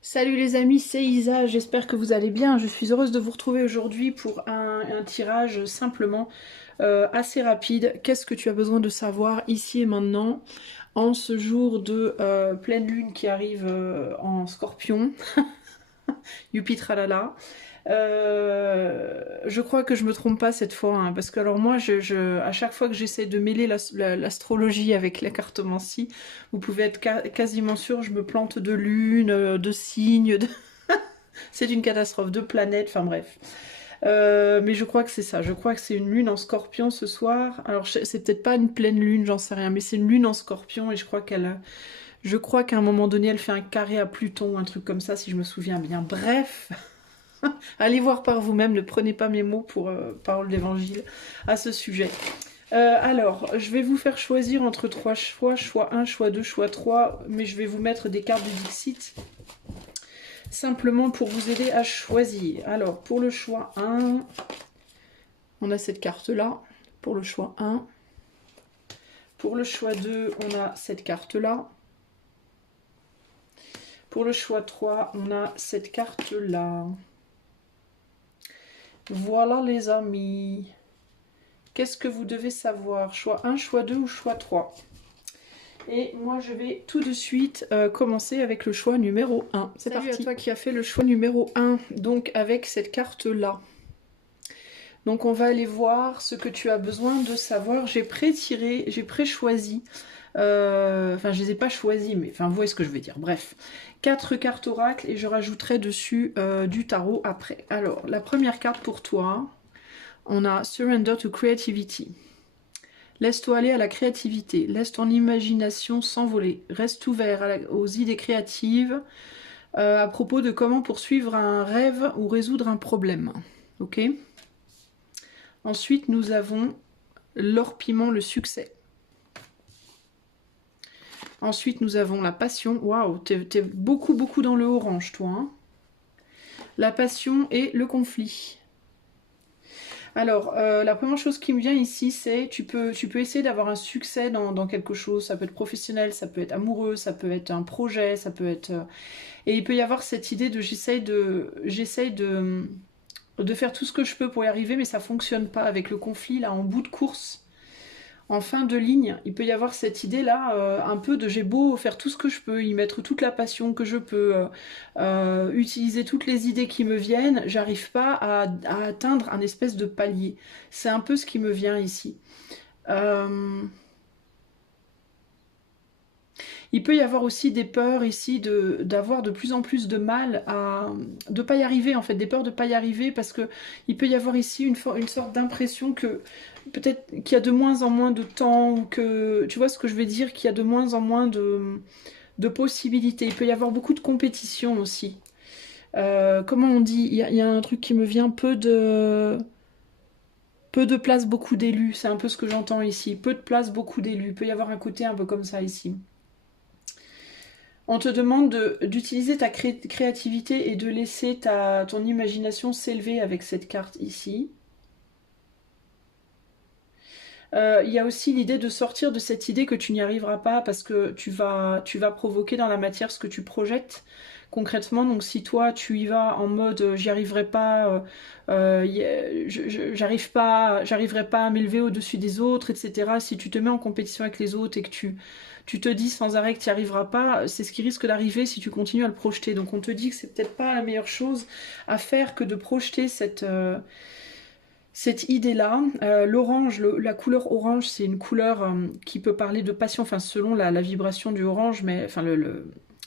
Salut les amis, c'est Isa, j'espère que vous allez bien. Je suis heureuse de vous retrouver aujourd'hui pour un tirage simplement assez rapide. Qu'est-ce que tu as besoin de savoir ici et maintenant en ce jour de pleine lune qui arrive en Scorpion, youpi tralala. Je crois que je me trompe pas cette fois, hein, parce que alors moi, à chaque fois que j'essaie de mêler l'astrologie avec la cartomancie, vous pouvez être quasiment sûr, je me plante de lune, de signes, c'est une catastrophe, de planètes, enfin bref. Mais je crois que c'est ça, je crois que c'est une lune en Scorpion ce soir. Alors c'est peut-être pas une pleine lune, j'en sais rien, mais c'est une lune en Scorpion et je crois qu'à un moment donné, elle fait un carré à Pluton, un truc comme ça, si je me souviens bien. Bref. Allez voir par vous-même, ne prenez pas mes mots pour parole d'évangile à ce sujet. Alors, je vais vous faire choisir entre trois choix, choix 1, choix 2, choix 3, mais je vais vous mettre des cartes du Dixit, simplement pour vous aider à choisir. Alors, pour le choix 1, on a cette carte-là, pour le choix 1. Pour le choix 2, on a cette carte-là. Pour le choix 3, on a cette carte-là. Voilà les amis. Qu'est-ce que vous devez savoir? Choix 1, choix 2 ou choix 3? Et moi je vais tout de suite commencer avec le choix numéro 1. C'est parti. Salut à toi qui as fait le choix numéro 1, donc avec cette carte-là. Donc on va aller voir ce que tu as besoin de savoir. J'ai pré-tiré, j'ai pré-choisi. Enfin, je les ai pas choisis, mais enfin, vous voyez ce que je veux dire. Bref, 4 cartes oracle et je rajouterai dessus du tarot après. Alors, la première carte pour toi, on a Surrender to Creativity. Laisse-toi aller à la créativité, laisse ton imagination s'envoler, reste ouvert aux idées créatives à propos de comment poursuivre un rêve ou résoudre un problème. Ok. Ensuite, nous avons l'or piment, le succès. Ensuite, nous avons la passion. Waouh, t'es beaucoup dans le orange, toi. Hein. La passion et le conflit. Alors, la première chose qui me vient ici, c'est tu peux essayer d'avoir un succès dans quelque chose. Ça peut être professionnel, ça peut être amoureux, ça peut être un projet, ça peut être... Et il peut y avoir cette idée de j'essaye de faire tout ce que je peux pour y arriver, mais ça fonctionne pas avec le conflit, là, en bout de course. En fin de ligne, il peut y avoir cette idée-là, un peu de j'ai beau faire tout ce que je peux, y mettre toute la passion que je peux, utiliser toutes les idées qui me viennent, j'arrive pas à atteindre un espèce de palier. C'est un peu ce qui me vient ici. Il peut y avoir aussi des peurs ici d'avoir de plus en plus de mal à de pas y arriver en fait, des peurs de pas y arriver parce que il peut y avoir ici une sorte d'impression que peut-être qu'il y a de moins en moins de temps ou que tu vois ce que je veux dire, qu'il y a de moins en moins de possibilités. Il peut y avoir beaucoup de compétition aussi. Comment on dit, il y a un truc qui me vient peu de place, beaucoup d'élus. C'est un peu ce que j'entends ici. Peu de place, beaucoup d'élus. Il peut y avoir un côté un peu comme ça ici. On te demande d'utiliser ta créativité et de laisser ton imagination s'élever avec cette carte ici. Il y a aussi l'idée de sortir de cette idée que tu n'y arriveras pas parce que tu vas provoquer dans la matière ce que tu projettes concrètement. Donc si toi tu y vas en mode j'y arriverai pas, j'arriverai pas à m'élever au-dessus des autres, etc. Si tu te mets en compétition avec les autres et que tu te dis sans arrêt que tu n'y arriveras pas, c'est ce qui risque d'arriver si tu continues à le projeter. Donc on te dit que c'est peut-être pas la meilleure chose à faire que de projeter cette idée-là. L'orange, la couleur orange, c'est une couleur qui peut parler de passion, enfin selon la vibration du orange, mais enfin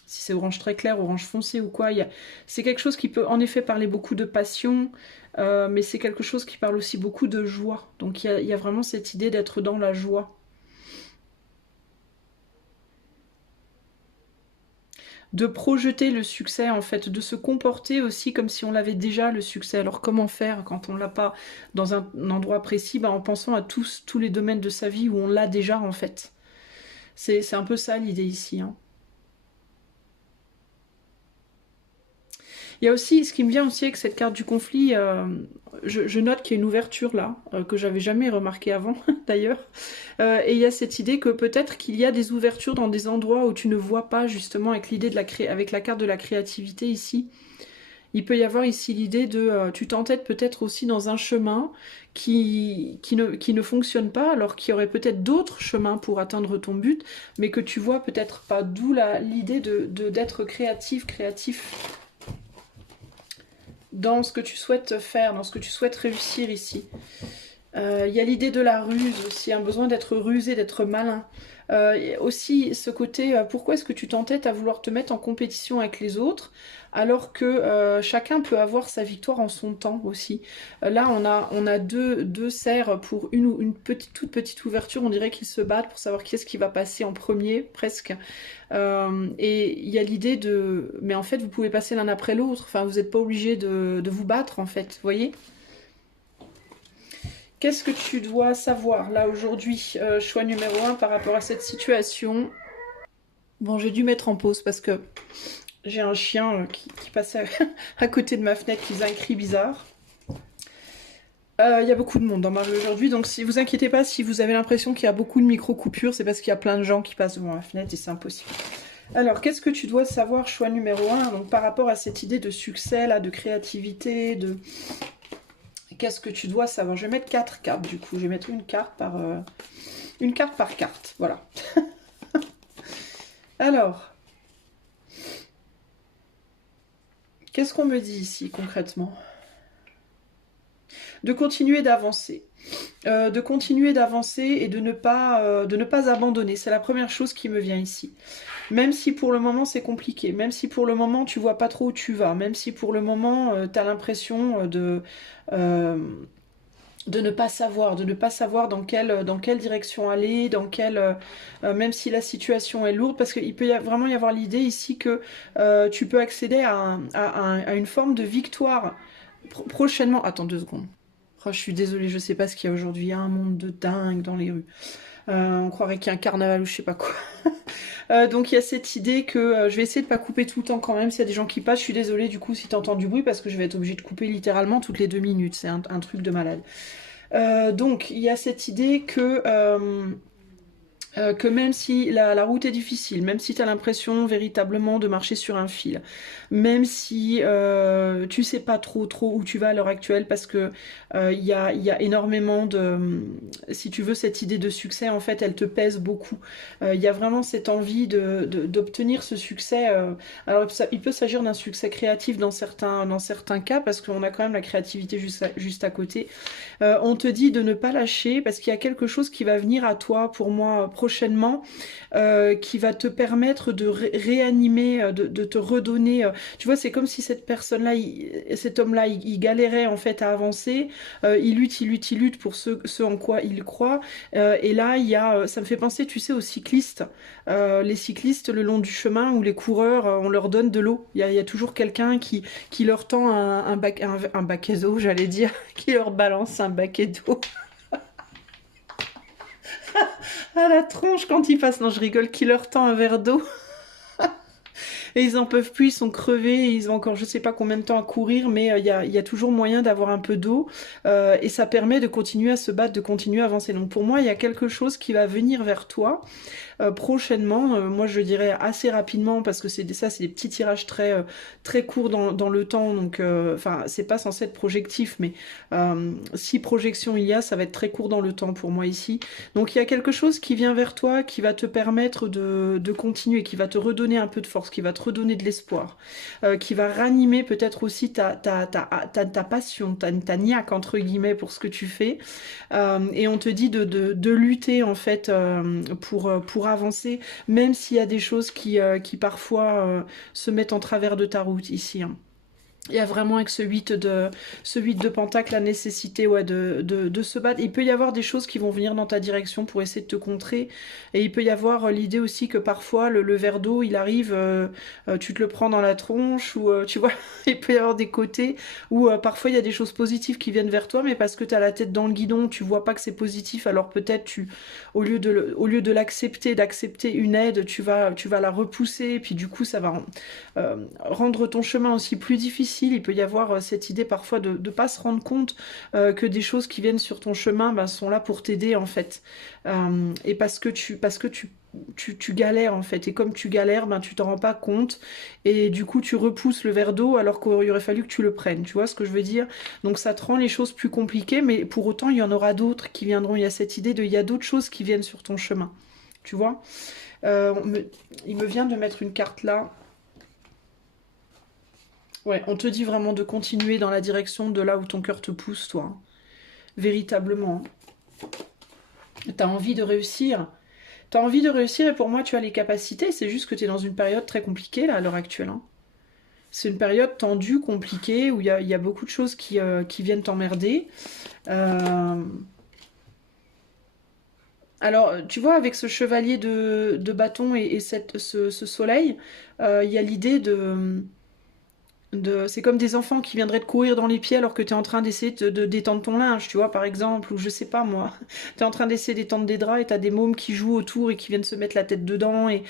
si c'est orange très clair, orange foncé ou quoi, c'est quelque chose qui peut en effet parler beaucoup de passion, mais c'est quelque chose qui parle aussi beaucoup de joie. Donc il y a vraiment cette idée d'être dans la joie. De projeter le succès en fait, de se comporter aussi comme si on l'avait déjà le succès. Alors comment faire quand on l'a pas dans un endroit précis, en pensant à tous les domaines de sa vie où on l'a déjà en fait. C'est un peu ça l'idée ici. Hein. Il y a aussi, ce qui me vient aussi avec cette carte du conflit, je note qu'il y a une ouverture là, que j'avais jamais remarqué avant d'ailleurs. Et il y a cette idée que peut-être qu'il y a des ouvertures dans des endroits où tu ne vois pas justement avec l'idée de avec la carte de la créativité ici. Il peut y avoir ici l'idée de... tu t'entêtes peut-être aussi dans un chemin qui ne fonctionne pas, alors qu'il y aurait peut-être d'autres chemins pour atteindre ton but, mais que tu vois peut-être pas. D'où l'idée d'être créatif dans ce que tu souhaites faire, dans ce que tu souhaites réussir ici. Il y a l'idée de la ruse aussi, un besoin d'être rusé, d'être malin. Aussi ce côté, pourquoi est-ce que tu t'entêtes à vouloir te mettre en compétition avec les autres alors que chacun peut avoir sa victoire en son temps aussi. Là on a deux cerfs pour une toute petite ouverture, on dirait qu'ils se battent pour savoir qui est-ce qui va passer en premier presque. Et il y a l'idée de... Mais en fait vous pouvez passer l'un après l'autre, enfin vous n'êtes pas obligé de vous battre en fait, vous voyez. Qu'est-ce que tu dois savoir là aujourd'hui, choix numéro 1 par rapport à cette situation? Bon, j'ai dû mettre en pause parce que j'ai un chien qui passait à côté de ma fenêtre qui faisait un cri bizarre. Il y a beaucoup de monde dans ma rue aujourd'hui, donc si vous inquiétez pas si vous avez l'impression qu'il y a beaucoup de micro-coupures, c'est parce qu'il y a plein de gens qui passent devant ma fenêtre et c'est impossible. Alors, qu'est-ce que tu dois savoir, choix numéro 1, donc par rapport à cette idée de succès, là, de créativité, de... Qu'est-ce que tu dois savoir? Je vais mettre 4 cartes du coup. Je vais mettre une carte par carte. Voilà. Alors, qu'est-ce qu'on me dit ici concrètement? De continuer d'avancer. De continuer d'avancer et de ne pas abandonner. C'est la première chose qui me vient ici. Même si pour le moment c'est compliqué, même si pour le moment tu vois pas trop où tu vas, même si pour le moment tu as l'impression de ne pas savoir dans quelle direction aller, même si la situation est lourde, parce qu'il peut vraiment y avoir l'idée ici que tu peux accéder à une forme de victoire prochainement. Attends 2 secondes. Oh, je suis désolée, je sais pas ce qu'il y a aujourd'hui. Il y a un monde de dingue dans les rues. On croirait qu'il y a un carnaval ou je sais pas quoi. Donc il y a cette idée que je vais essayer de pas couper tout le temps quand même. S'il y a des gens qui passent, je suis désolée du coup si tu entends du bruit parce que je vais être obligée de couper littéralement toutes les 2 minutes. C'est un truc de malade. Donc il y a cette idée que même si la route est difficile, même si tu as l'impression véritablement de marcher sur un fil, même si tu sais pas trop où tu vas à l'heure actuelle, parce que il y a énormément de... Si tu veux, cette idée de succès, en fait, elle te pèse beaucoup. Il y a vraiment cette envie d'obtenir ce succès. Alors, il peut s'agir d'un succès créatif dans certains cas, parce qu'on a quand même la créativité juste à côté. On te dit de ne pas lâcher, parce qu'il y a quelque chose qui va venir à toi, pour moi, prochainement, qui va te permettre de réanimer, de te redonner. Tu vois, c'est comme si cette personne-là, cet homme-là, il galérait en fait à avancer. Il lutte pour ce en quoi il croit. Et là, ça me fait penser, tu sais, aux cyclistes. Les cyclistes le long du chemin ou les coureurs, on leur donne de l'eau. Il y a toujours quelqu'un qui leur tend un baquet d'eau, j'allais dire, qui leur balance un baquet d'eau. À la tronche quand ils passent. Non, je rigole, qui leur tend un verre d'eau. Et ils en peuvent plus, ils sont crevés, ils ont encore je sais pas combien de temps à courir, mais il y a toujours moyen d'avoir un peu d'eau, et ça permet de continuer à se battre, de continuer à avancer. Donc pour moi, il y a quelque chose qui va venir vers toi prochainement, moi je dirais assez rapidement, parce que c'est des petits tirages très courts dans le temps, donc enfin c'est pas censé être projectif, mais si projection il y a, ça va être très court dans le temps pour moi ici. Donc il y a quelque chose qui vient vers toi, qui va te permettre de continuer, qui va te redonner un peu de force, qui va te redonner de l'espoir, qui va ranimer peut-être aussi ta passion, ta niaque entre guillemets pour ce que tu fais, et on te dit de lutter en fait pour avancer, même s'il y a des choses qui parfois se mettent en travers de ta route ici, hein. Il y a vraiment avec ce 8 de pentacle la nécessité, ouais, de se battre. Il peut y avoir des choses qui vont venir dans ta direction pour essayer de te contrer. Et il peut y avoir l'idée aussi que parfois le verre d'eau il arrive, tu te le prends dans la tronche, ou tu vois, il peut y avoir des côtés où parfois il y a des choses positives qui viennent vers toi, mais parce que tu as la tête dans le guidon, tu vois pas que c'est positif, alors peut-être au lieu de l'accepter, d'accepter une aide, tu vas la repousser, et puis du coup ça va rendre ton chemin aussi plus difficile, difficile, il peut y avoir cette idée parfois de ne pas se rendre compte que des choses qui viennent sur ton chemin ben, sont là pour t'aider en fait. Et parce que tu galères en fait, et comme tu galères, ben, tu t'en rends pas compte, et du coup tu repousses le verre d'eau alors qu'il aurait fallu que tu le prennes, tu vois ce que je veux dire? Donc ça te rend les choses plus compliquées, mais pour autant il y en aura d'autres qui viendront, il y a cette idée de, il y a d'autres choses qui viennent sur ton chemin, tu vois? Il me vient de mettre une carte là. Ouais, on te dit vraiment de continuer dans la direction de là où ton cœur te pousse, toi. Hein. Véritablement. T'as envie de réussir. T'as envie de réussir et pour moi, tu as les capacités. C'est juste que tu es dans une période très compliquée, là, à l'heure actuelle. Hein. C'est une période tendue, compliquée, où il y a beaucoup de choses qui viennent t'emmerder. Euh, Alors, tu vois, avec ce chevalier de bâton et ce soleil, il y a l'idée c'est comme des enfants qui viendraient te courir dans les pieds alors que tu es en train d'essayer de détendre ton linge, tu vois, par exemple, ou je sais pas moi. Tu es en train d'essayer d'étendre des draps et tu as des mômes qui jouent autour et qui viennent se mettre la tête dedans. Et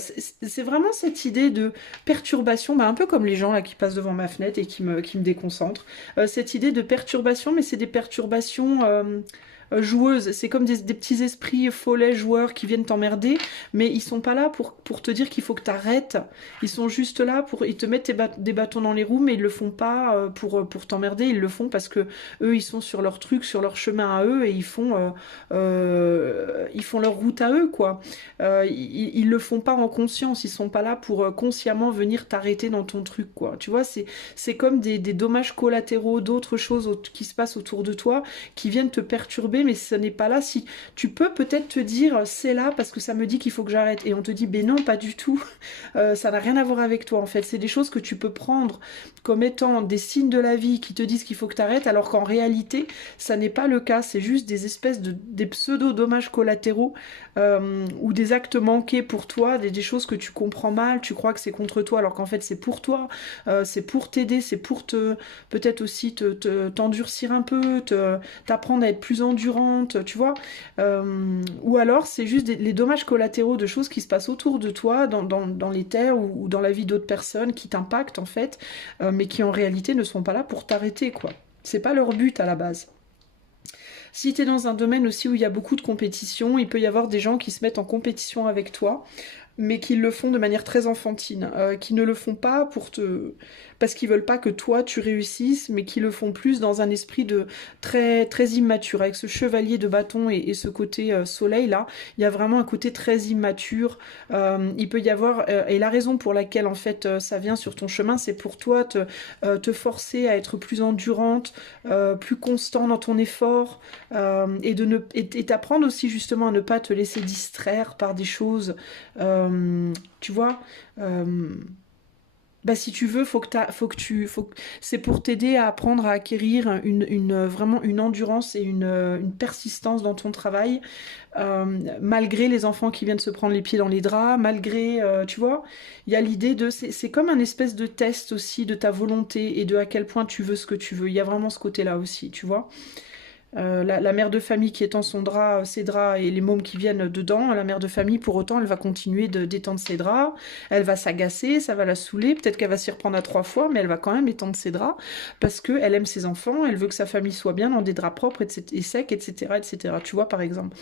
c'est vraiment cette idée de perturbation, bah, un peu comme les gens là qui passent devant ma fenêtre et qui me déconcentrent. Cette idée de perturbation, mais c'est des perturbations joueuses. C'est comme des petits esprits follets joueurs qui viennent t'emmerder, mais ils sont pas là pour te dire qu'il faut que tu arrêtes. Ils sont juste là ils te mettent des bâtons dans les roues, mais ils le font pas pour t'emmerder. Ils le font parce que eux, ils sont sur leur truc, sur leur chemin à eux, et ils font leur route à eux, quoi. Ils le font pas en conscience. Ils sont pas là pour consciemment venir t'arrêter dans ton truc, quoi. Tu vois, c'est comme des dommages collatéraux d'autres choses qui se passent autour de toi, qui viennent te perturber, mais ce n'est pas là. Si tu peux peut-être te dire, c'est là parce que ça me dit qu'il faut que j'arrête. Et on te dit, ben non, pas du tout. Ça n'a rien à voir avec toi, en fait. C'est des choses que tu peux prendre comme étant des signes de la vie qui te disent qu'il faut que tu arrêtes, alors qu'en réalité, ça n'est pas le cas. C'est juste des espèces des pseudo-dommages collatéraux ou des actes manqués pour toi, des choses que tu comprends mal, tu crois que c'est contre toi, alors qu'en fait, c'est pour toi. C'est pour t'aider, c'est pour peut-être aussi t'endurcir un peu, t'apprendre à être plus endurante, tu vois. Ou alors, c'est juste les dommages collatéraux de choses qui se passent autour de toi, dans les terres ou dans la vie d'autres personnes qui t'impactent, en fait, mais qui en réalité ne sont pas là pour t'arrêter, quoi. C'est pas leur but à la base. Si tu es dans un domaine aussi où il y a beaucoup de compétition, il peut y avoir des gens qui se mettent en compétition avec toi, mais qui le font de manière très enfantine, qui ne le font pas parce qu'ils veulent pas que toi tu réussisses, mais qui le font plus dans un esprit de très très immature. Avec ce chevalier de bâton et ce côté soleil là, il y a vraiment un côté très immature. Il peut y avoir et la raison pour laquelle en fait ça vient sur ton chemin, c'est pour toi te forcer à être plus endurante, plus constant dans ton effort, et t'apprendre aussi justement à ne pas te laisser distraire par des choses. Tu vois, bah si tu veux, c'est pour t'aider à apprendre à acquérir vraiment une endurance et une persistance dans ton travail, malgré les enfants qui viennent se prendre les pieds dans les draps, malgré, tu vois, il y a l'idée c'est comme un espèce de test aussi de ta volonté et de à quel point tu veux ce que tu veux. Il y a vraiment ce côté-là aussi, tu vois. La mère de famille qui étend ses draps et les mômes qui viennent dedans, la mère de famille pour autant elle va continuer d'étendre ses draps, elle va s'agacer, ça va la saouler, peut-être qu'elle va s'y reprendre à 3 fois, mais elle va quand même étendre ses draps parce qu'elle aime ses enfants, elle veut que sa famille soit bien dans des draps propres et secs, etc., etc. Tu vois par exemple,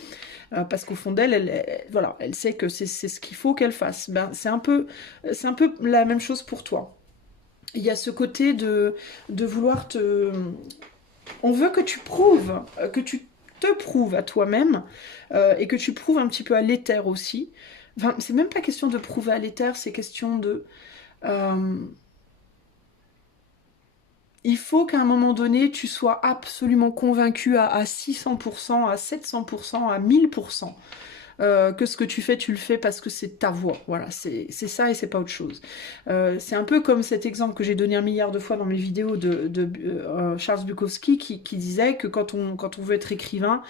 parce qu'au fond d'elle, voilà, elle sait que c'est ce qu'il faut qu'elle fasse. Ben, c'est un peu la même chose pour toi. Il y a ce côté de vouloir on veut que tu prouves, que tu te prouves à toi-même et que tu prouves un petit peu à l'éther aussi. Enfin, c'est même pas question de prouver à l'éther, c'est question de... euh, il faut qu'à un moment donné, tu sois absolument convaincu à 600%, à 700%, à 1000%. Que ce que tu fais, tu le fais parce que c'est ta voix. Voilà, c'est ça et c'est pas autre chose. C'est un peu comme cet exemple que j'ai donné un milliard de fois dans mes vidéos de Charles Bukowski qui disait que quand on veut être écrivain,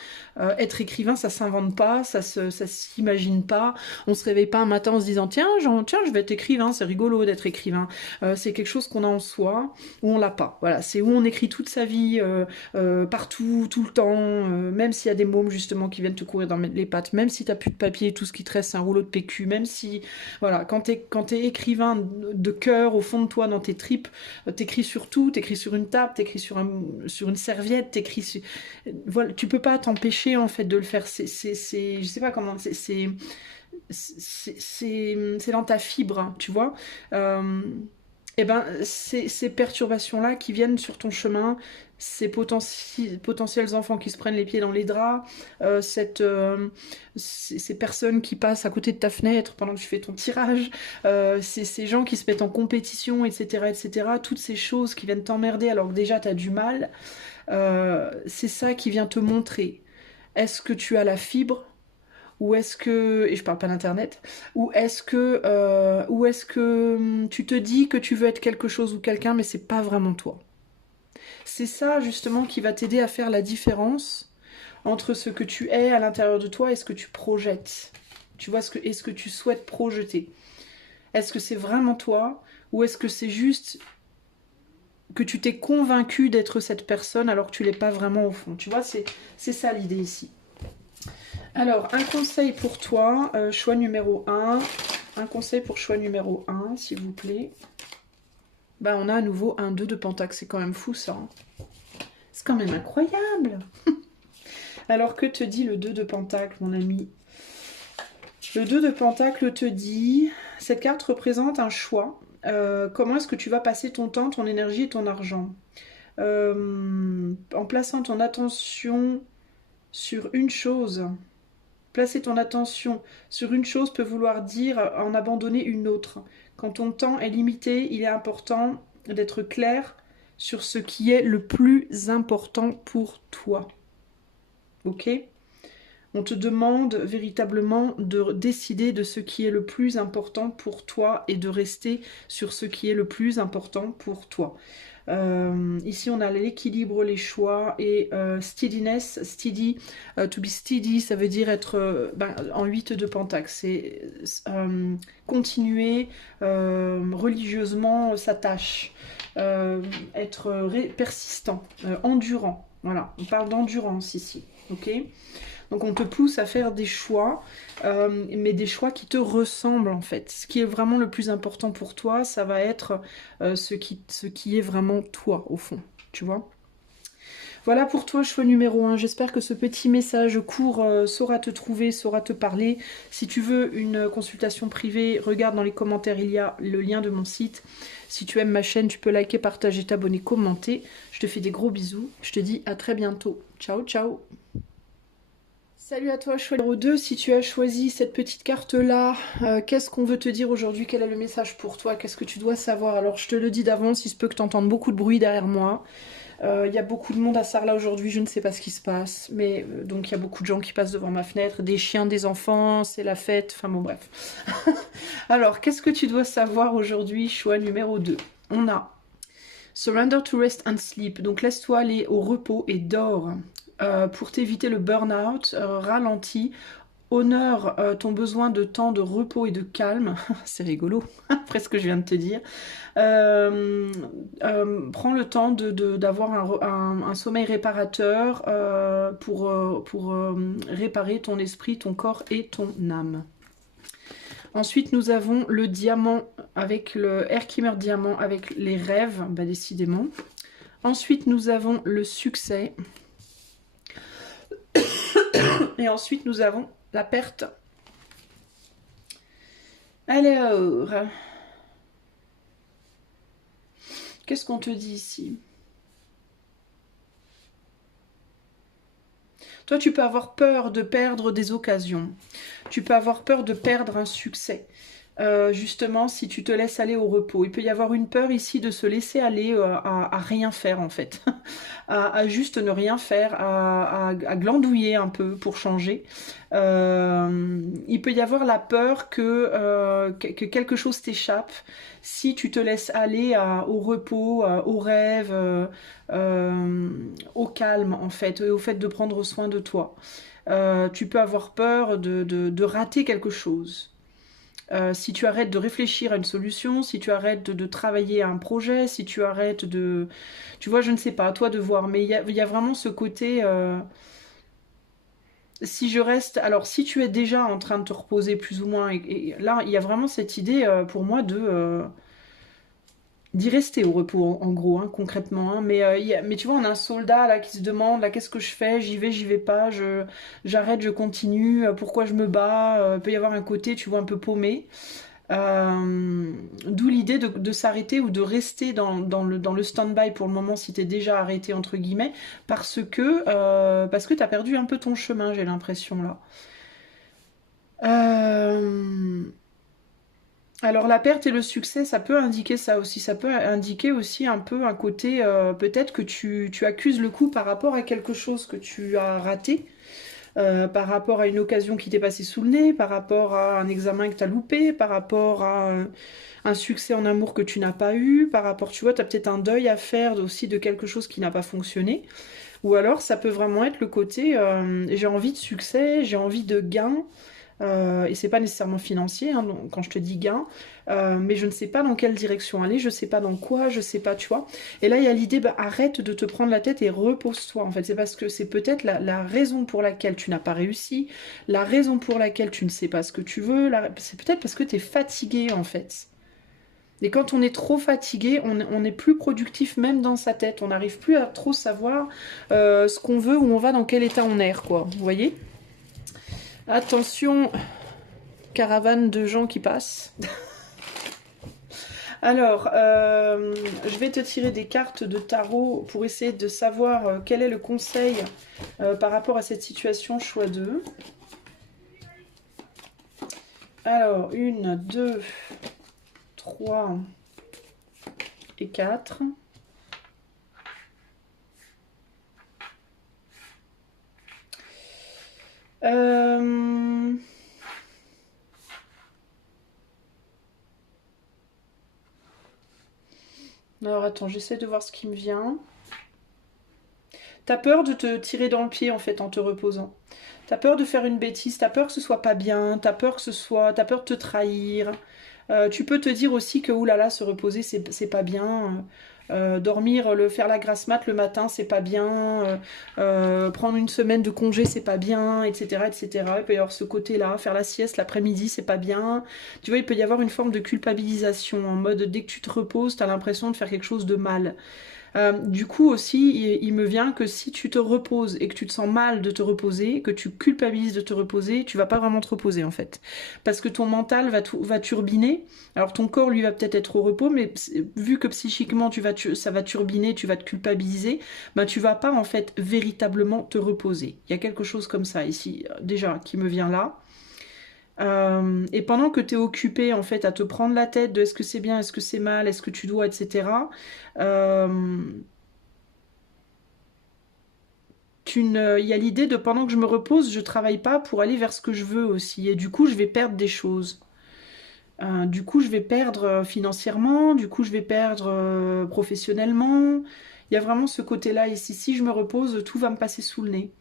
ça s'invente pas, ça s'imagine pas. On se réveille pas un matin en se disant tiens, je vais être écrivain, c'est rigolo d'être écrivain. C'est quelque chose qu'on a en soi ou on l'a pas. Voilà, c'est où on écrit toute sa vie, partout, tout le temps, même s'il y a des mômes justement qui viennent te courir dans les pattes, même si t'as plus de papier, tout ce qui te reste, c'est un rouleau de PQ. Même si, voilà, quand t'es écrivain de cœur, au fond de toi, dans tes tripes, t'écris sur tout, t'écris sur une table, t'écris sur une serviette, t'écris sur... Voilà, tu peux pas t'empêcher, en fait, de le faire. Je sais pas comment... C'est dans ta fibre, hein, tu vois. Et ben, ces perturbations-là qui viennent sur ton chemin, ces potentiels enfants qui se prennent les pieds dans les draps, ces personnes qui passent à côté de ta fenêtre pendant que tu fais ton tirage, ces gens qui se mettent en compétition, etc., etc., toutes ces choses qui viennent t'emmerder alors que déjà tu as du mal, c'est ça qui vient te montrer. Est-ce que tu as la fibre? Ou est-ce que, et je parle pas d'internet, ou est-ce que tu te dis que tu veux être quelque chose ou quelqu'un, mais c'est pas vraiment toi. C'est ça justement qui va t'aider à faire la différence entre ce que tu es à l'intérieur de toi et ce que tu projettes. Tu vois, est-ce que tu souhaites projeter? Est-ce que c'est vraiment toi ou est-ce que c'est juste que tu t'es convaincu d'être cette personne alors que tu l'es pas vraiment au fond? Tu vois, c'est ça l'idée ici. Alors, un conseil pour toi, choix numéro 1. Un conseil pour choix numéro 1, s'il vous plaît. Bah, on a à nouveau un 2 de pentacle. C'est quand même fou, ça. Hein. C'est quand même incroyable. Alors, que te dit le 2 de pentacle, mon ami? Le 2 de pentacle te dit... Cette carte représente un choix. Comment est-ce que tu vas passer ton temps, ton énergie et ton argent? En plaçant ton attention sur une chose... Placer ton attention sur une chose peut vouloir dire en abandonner une autre. Quand ton temps est limité, il est important d'être clair sur ce qui est le plus important pour toi. Ok? On te demande véritablement de décider de ce qui est le plus important pour toi et de rester sur ce qui est le plus important pour toi. Ici, on a l'équilibre, les choix et steadiness, steady. To be steady, ça veut dire être en 8 de pentacle. C'est continuer religieusement sa tâche, être persistant, endurant. Voilà, on parle d'endurance ici. Ok ? Donc on te pousse à faire des choix, mais des choix qui te ressemblent en fait. Ce qui est vraiment le plus important pour toi, ça va être ce qui est vraiment toi au fond, tu vois. Voilà pour toi, choix numéro 1. J'espère que ce petit message court saura te trouver, saura te parler. Si tu veux une consultation privée, regarde dans les commentaires, il y a le lien de mon site. Si tu aimes ma chaîne, tu peux liker, partager, t'abonner, commenter. Je te fais des gros bisous. Je te dis à très bientôt. Ciao, ciao. Salut à toi, choix numéro 2. Si tu as choisi cette petite carte-là, qu'est-ce qu'on veut te dire aujourd'hui? Quel est le message pour toi? Qu'est-ce que tu dois savoir? Alors, je te le dis d'avance, il se peut que tu entendes beaucoup de bruit derrière moi. Il y a beaucoup de monde à Sarlat aujourd'hui, je ne sais pas ce qui se passe. Mais donc, il y a beaucoup de gens qui passent devant ma fenêtre, des chiens, des enfants, c'est la fête, enfin bon, bref. Alors, qu'est-ce que tu dois savoir aujourd'hui? Choix numéro 2. On a Surrender to rest and sleep. Donc, laisse-toi aller au repos et dors. Pour t'éviter le burn-out, ralentis, honore ton besoin de temps de repos et de calme. C'est rigolo, après ce que je viens de te dire. Prends le temps d'avoir un sommeil réparateur pour réparer ton esprit, ton corps et ton âme. Ensuite, nous avons le diamant avec le Herkimer diamant avec les rêves, bah, décidément. Ensuite, nous avons le succès. Et ensuite, nous avons la perte. Alors, qu'est-ce qu'on te dit ici? Toi, tu peux avoir peur de perdre des occasions. Tu peux avoir peur de perdre un succès. Justement, si tu te laisses aller au repos. Il peut y avoir une peur ici de se laisser aller à rien faire en fait. à juste ne rien faire, à glandouiller un peu pour changer. Il peut y avoir la peur que quelque chose t'échappe si tu te laisses aller au repos, au rêve, au calme en fait, et au fait de prendre soin de toi. Tu peux avoir peur de rater quelque chose. Si tu arrêtes de réfléchir à une solution, si tu arrêtes de travailler à un projet, si tu arrêtes de... Tu vois, je ne sais pas, à toi de voir. Mais il y a vraiment ce côté... si je reste... Alors, si tu es déjà en train de te reposer plus ou moins, et là, il y a vraiment cette idée pour moi de... d'y rester au repos, en gros, hein, concrètement. Hein. Mais, mais tu vois, on a un soldat là qui se demande, là, qu'est-ce que je fais? J'y vais pas, j'arrête, je continue, pourquoi je me bats? Il peut y avoir un côté, tu vois, un peu paumé. D'où l'idée de s'arrêter ou de rester dans le stand-by pour le moment si t'es déjà arrêté entre guillemets parce que t'as perdu un peu ton chemin, j'ai l'impression là. Euh, alors la perte et le succès, ça peut indiquer ça aussi. Ça peut indiquer aussi un peu un côté peut-être que tu accuses le coup par rapport à quelque chose que tu as raté. Par rapport à une occasion qui t'est passée sous le nez, par rapport à un examen que t'as loupé, par rapport à un succès en amour que tu n'as pas eu, par rapport, tu vois, t'as peut-être un deuil à faire aussi de quelque chose qui n'a pas fonctionné. Ou alors ça peut vraiment être le côté j'ai envie de succès, j'ai envie de gain, et c'est pas nécessairement financier hein, donc, quand je te dis gain, mais je ne sais pas dans quelle direction aller, je sais pas dans quoi, je sais pas, tu vois. Et là il y a l'idée, bah, arrête de te prendre la tête et repose-toi. En fait, c'est parce que c'est peut-être la raison pour laquelle tu n'as pas réussi, la raison pour laquelle tu ne sais pas ce que tu veux, c'est peut-être parce que tu es fatigué en fait. Et quand on est trop fatigué, on n'est plus productif même dans sa tête. On n'arrive plus à trop savoir ce qu'on veut, où on va, dans quel état on est, quoi. Vous voyez? Attention, caravane de gens qui passent. Alors, je vais te tirer des cartes de tarot pour essayer de savoir quel est le conseil par rapport à cette situation, choix 2. Alors, 1, 2, 3 et 4. Alors attends, j'essaie de voir ce qui me vient. T'as peur de te tirer dans le pied en fait en te reposant. T'as peur de faire une bêtise, t'as peur que ce soit pas bien, t'as peur que ce soit, t'as peur de te trahir. Tu peux te dire aussi que oulala, se reposer c'est pas bien. Dormir, faire la grasse mat le matin, c'est pas bien. Prendre une semaine de congé, c'est pas bien, etc., etc. Il peut y avoir ce côté-là. Faire la sieste l'après-midi, c'est pas bien. Tu vois, il peut y avoir une forme de culpabilisation en mode dès que tu te reposes, t'as l'impression de faire quelque chose de mal. Du coup aussi, il me vient que si tu te reposes et que tu te sens mal de te reposer, que tu culpabilises de te reposer, tu vas pas vraiment te reposer en fait. Parce que ton mental va turbiner. Alors ton corps lui va peut-être être au repos, mais vu que psychiquement ça va turbiner, tu vas te culpabiliser, ben tu vas pas en fait véritablement te reposer. Il y a quelque chose comme ça ici, déjà, qui me vient là. Et pendant que tu es occupé en fait à te prendre la tête de est-ce que c'est bien, est-ce que c'est mal, est-ce que tu dois, etc. Il y a l'idée de pendant que je me repose, je travaille pas pour aller vers ce que je veux aussi. Et du coup, je vais perdre des choses. Du coup, je vais perdre financièrement, du coup, je vais perdre professionnellement. Il y a vraiment ce côté-là ici. Si je me repose, tout va me passer sous le nez.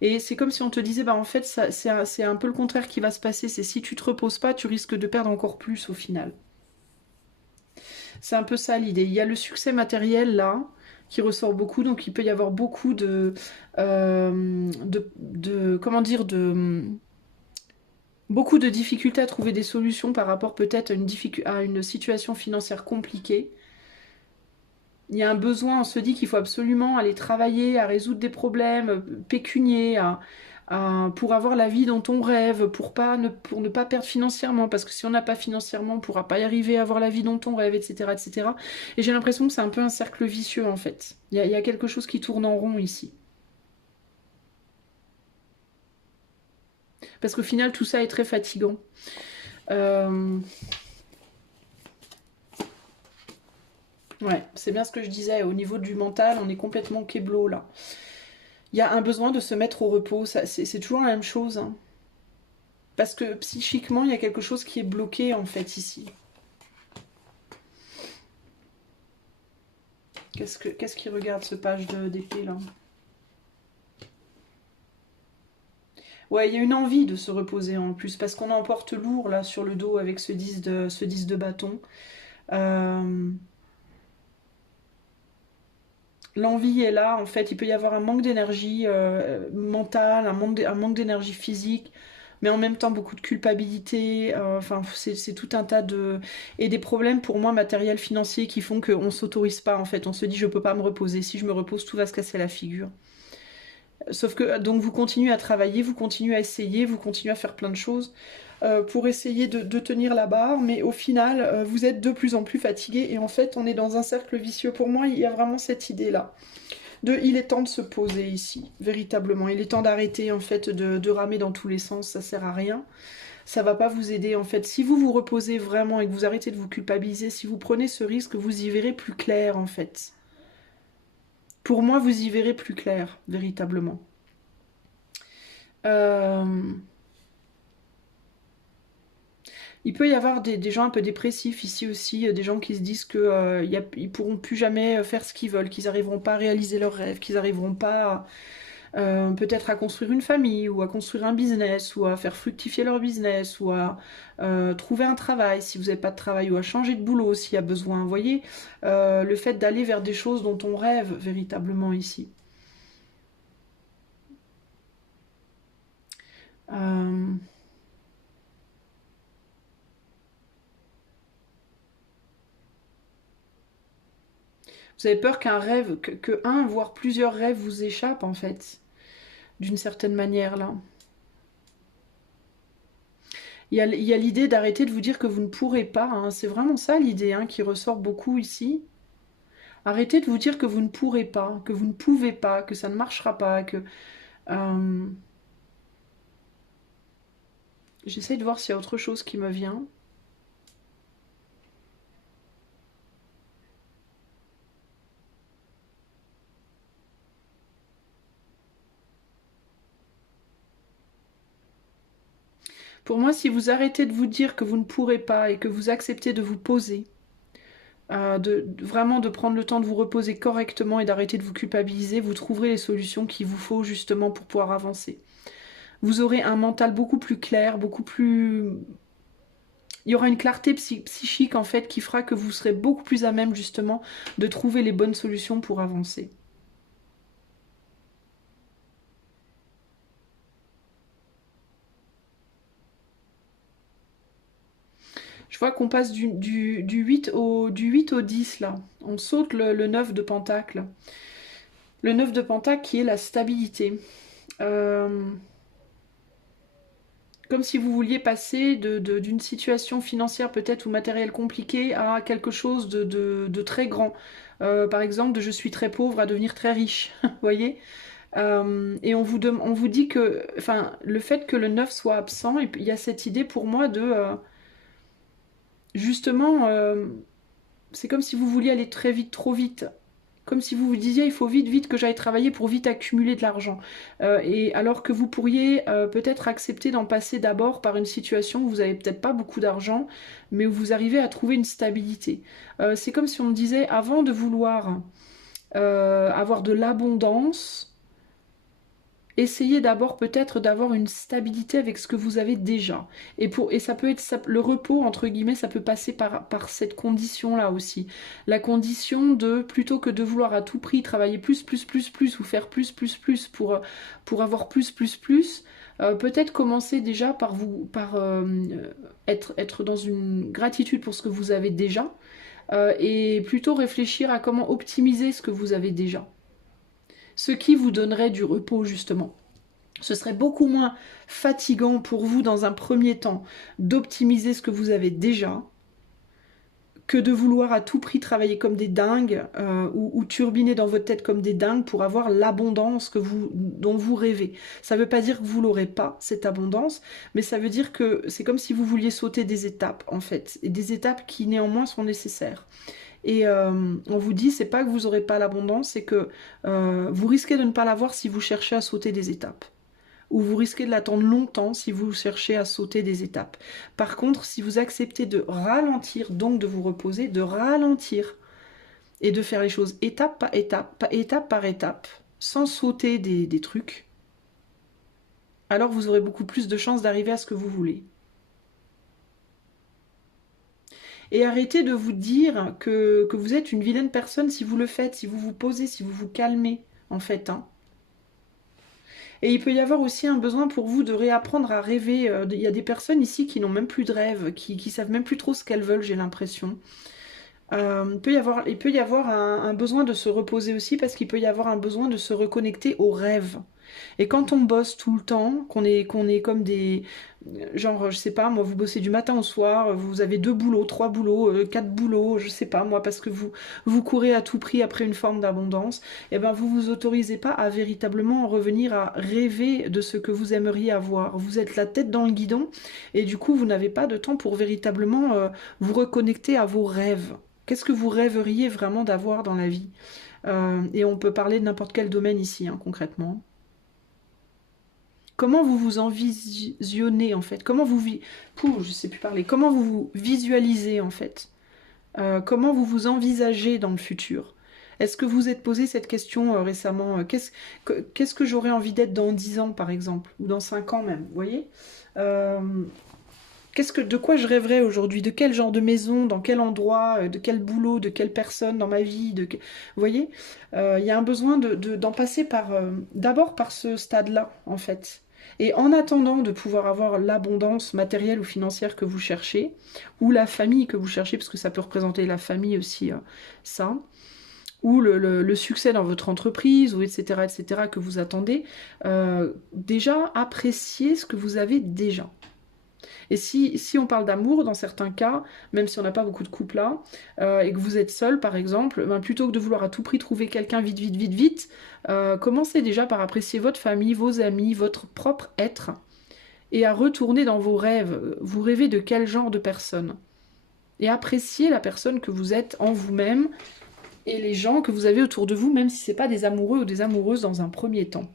Et c'est comme si on te disait, bah en fait, c'est un peu le contraire qui va se passer. C'est si tu te reposes pas, tu risques de perdre encore plus au final. C'est un peu ça l'idée. Il y a le succès matériel là, qui ressort beaucoup, donc il peut y avoir beaucoup comment dire, beaucoup de difficultés à trouver des solutions par rapport peut-être à une situation financière compliquée. Il y a un besoin, on se dit qu'il faut absolument aller travailler, à résoudre des problèmes pécuniers, pour avoir la vie dont on rêve, pour ne pas perdre financièrement, parce que si on n'a pas financièrement, on ne pourra pas y arriver à avoir la vie dont on rêve, etc. etc. Et j'ai l'impression que c'est un peu un cercle vicieux en fait. Il y a quelque chose qui tourne en rond ici. Parce qu'au final, tout ça est très fatigant. Ouais, c'est bien ce que je disais. Au niveau du mental, on est complètement kéblo là. Il y a un besoin de se mettre au repos. C'est toujours la même chose. Hein. Parce que psychiquement, il y a quelque chose qui est bloqué en fait ici. Qu'est-ce qui regarde ce page d'épée là? Ouais, il y a une envie de se reposer en plus, parce qu'on emporte lourd là sur le dos avec ce 10 de bâton. Euh, L'envie est là, en fait. Il peut y avoir un manque d'énergie mentale, un manque d'énergie physique, mais en même temps beaucoup de culpabilité. Enfin, c'est tout un tas de... Et des problèmes, pour moi, matériels, financiers, qui font qu'on ne s'autorise pas, en fait. On se dit, je peux pas me reposer. Si je me repose, tout va se casser la figure. Sauf que, donc, vous continuez à travailler, vous continuez à essayer, vous continuez à faire plein de choses pour essayer de tenir la barre, mais au final, vous êtes de plus en plus fatigué, et en fait, on est dans un cercle vicieux. Pour moi, il y a vraiment cette idée-là. Il est temps de se poser ici, véritablement. Il est temps d'arrêter, en fait, de ramer dans tous les sens, ça sert à rien. Ça va pas vous aider, en fait. Si vous vous reposez vraiment et que vous arrêtez de vous culpabiliser, si vous prenez ce risque, vous y verrez plus clair, en fait. Pour moi, vous y verrez plus clair, véritablement. Euh... Il peut y avoir des gens un peu dépressifs ici aussi, des gens qui se disent que ils pourront plus jamais faire ce qu'ils veulent, qu'ils n'arriveront pas à réaliser leurs rêves, qu'ils n'arriveront pas peut-être à construire une famille, ou à construire un business, ou à faire fructifier leur business, ou à trouver un travail si vous n'avez pas de travail, ou à changer de boulot s'il y a besoin. Vous voyez, le fait d'aller vers des choses dont on rêve véritablement ici. Euh, Vous avez peur qu'un rêve, que un, voire plusieurs rêves vous échappent en fait, d'une certaine manière là. Il y a l'idée d'arrêter de vous dire que vous ne pourrez pas, hein. C'est vraiment ça l'idée hein, qui ressort beaucoup ici. Arrêtez de vous dire que vous ne pourrez pas, que vous ne pouvez pas, que ça ne marchera pas, que... euh, J'essaie de voir s'il y a autre chose qui me vient. Pour moi, si vous arrêtez de vous dire que vous ne pourrez pas et que vous acceptez de vous poser, vraiment de prendre le temps de vous reposer correctement et d'arrêter de vous culpabiliser, vous trouverez les solutions qu'il vous faut justement pour pouvoir avancer. Vous aurez un mental beaucoup plus clair, beaucoup plus... Il y aura une clarté psychique en fait qui fera que vous serez beaucoup plus à même justement de trouver les bonnes solutions pour avancer. Je vois qu'on passe du 8 au 10 là. On saute le 9 de Pentacle. Le 9 de Pentacle qui est la stabilité. Euh, Comme si vous vouliez passer d'une situation financière peut-être ou matérielle compliquée à quelque chose de très grand. Par exemple, de je suis très pauvre à devenir très riche. Vous voyez. Et on vous dit que, enfin, le fait que le 9 soit absent, il y a cette idée pour moi de, justement, c'est comme si vous vouliez aller très vite, trop vite. Comme si vous vous disiez, il faut vite, vite que j'aille travailler pour vite accumuler de l'argent. Et alors que vous pourriez peut-être accepter d'en passer d'abord par une situation où vous n'avez peut-être pas beaucoup d'argent, mais où vous arrivez à trouver une stabilité. C'est comme si on me disait, avant de vouloir avoir de l'abondance, essayez d'abord peut-être d'avoir une stabilité avec ce que vous avez déjà. Et ça peut être le repos, entre guillemets, ça peut passer par cette condition-là aussi. La condition de, plutôt que de vouloir à tout prix travailler plus, ou faire plus pour avoir plus, peut-être commencer déjà être dans une gratitude pour ce que vous avez déjà, et plutôt réfléchir à comment optimiser ce que vous avez déjà, ce qui vous donnerait du repos justement. Ce serait beaucoup moins fatigant pour vous dans un premier temps d'optimiser ce que vous avez déjà que de vouloir à tout prix travailler comme des dingues ou turbiner dans votre tête comme des dingues pour avoir l'abondance dont vous rêvez. Ça ne veut pas dire que vous l'aurez pas, cette abondance, mais ça veut dire que c'est comme si vous vouliez sauter des étapes en fait, et des étapes qui néanmoins sont nécessaires. Et on vous dit, c'est pas que vous n'aurez pas l'abondance, c'est que vous risquez de ne pas l'avoir si vous cherchez à sauter des étapes. Ou vous risquez de l'attendre longtemps si vous cherchez à sauter des étapes. Par contre, si vous acceptez de ralentir, donc de vous reposer, de ralentir et de faire les choses étape par étape, sans sauter des trucs, alors vous aurez beaucoup plus de chances d'arriver à ce que vous voulez. Et arrêtez de vous dire que vous êtes une vilaine personne si vous le faites, si vous vous posez, si vous vous calmez, en fait. Hein. Et il peut y avoir aussi un besoin pour vous de réapprendre à rêver. Il y a des personnes ici qui n'ont même plus de rêve, qui savent même plus trop ce qu'elles veulent, j'ai l'impression. Il peut y avoir un besoin de se reposer aussi parce qu'il peut y avoir un besoin de se reconnecter au rêve. Et quand on bosse tout le temps, qu'on est comme des... Genre, je sais pas, moi, vous bossez du matin au soir, vous avez 2 boulots, 3 boulots, 4 boulots, je sais pas, moi, parce que vous courez à tout prix après une forme d'abondance, et ben vous vous autorisez pas à véritablement revenir à rêver de ce que vous aimeriez avoir. Vous êtes la tête dans le guidon, et du coup, vous n'avez pas de temps pour véritablement vous reconnecter à vos rêves. Qu'est-ce que vous rêveriez vraiment d'avoir dans la vie? Et on peut parler de n'importe quel domaine ici, hein, concrètement. Comment vous vous envisionnez en fait? Je sais plus parler. Comment vous vous visualisez en fait? Comment vous vous envisagez dans le futur? Est-ce que vous êtes posé cette question récemment? Qu'est-ce que j'aurais envie d'être dans 10 ans par exemple? Ou dans 5 ans même, vous voyez? Euh, de quoi je rêverais aujourd'hui? De quel genre de maison? Dans quel endroit? De quel boulot? De quelle personne dans ma vie? Vous voyez? Il y a un besoin d'en passer d'abord par ce stade-là, en fait. Et en attendant de pouvoir avoir l'abondance matérielle ou financière que vous cherchez, ou la famille que vous cherchez, parce que ça peut représenter la famille aussi, ça, ou le succès dans votre entreprise, ou etc., que vous attendez, déjà appréciez ce que vous avez déjà. Et si on parle d'amour, dans certains cas, même si on n'a pas beaucoup de couples là, et que vous êtes seul par exemple, ben, plutôt que de vouloir à tout prix trouver quelqu'un vite, vite, vite, vite, commencez déjà par apprécier votre famille, vos amis, votre propre être, et à retourner dans vos rêves. Vous rêvez de quel genre de personne? Et appréciez la personne que vous êtes en vous-même, et les gens que vous avez autour de vous, même si ce n'est pas des amoureux ou des amoureuses dans un premier temps.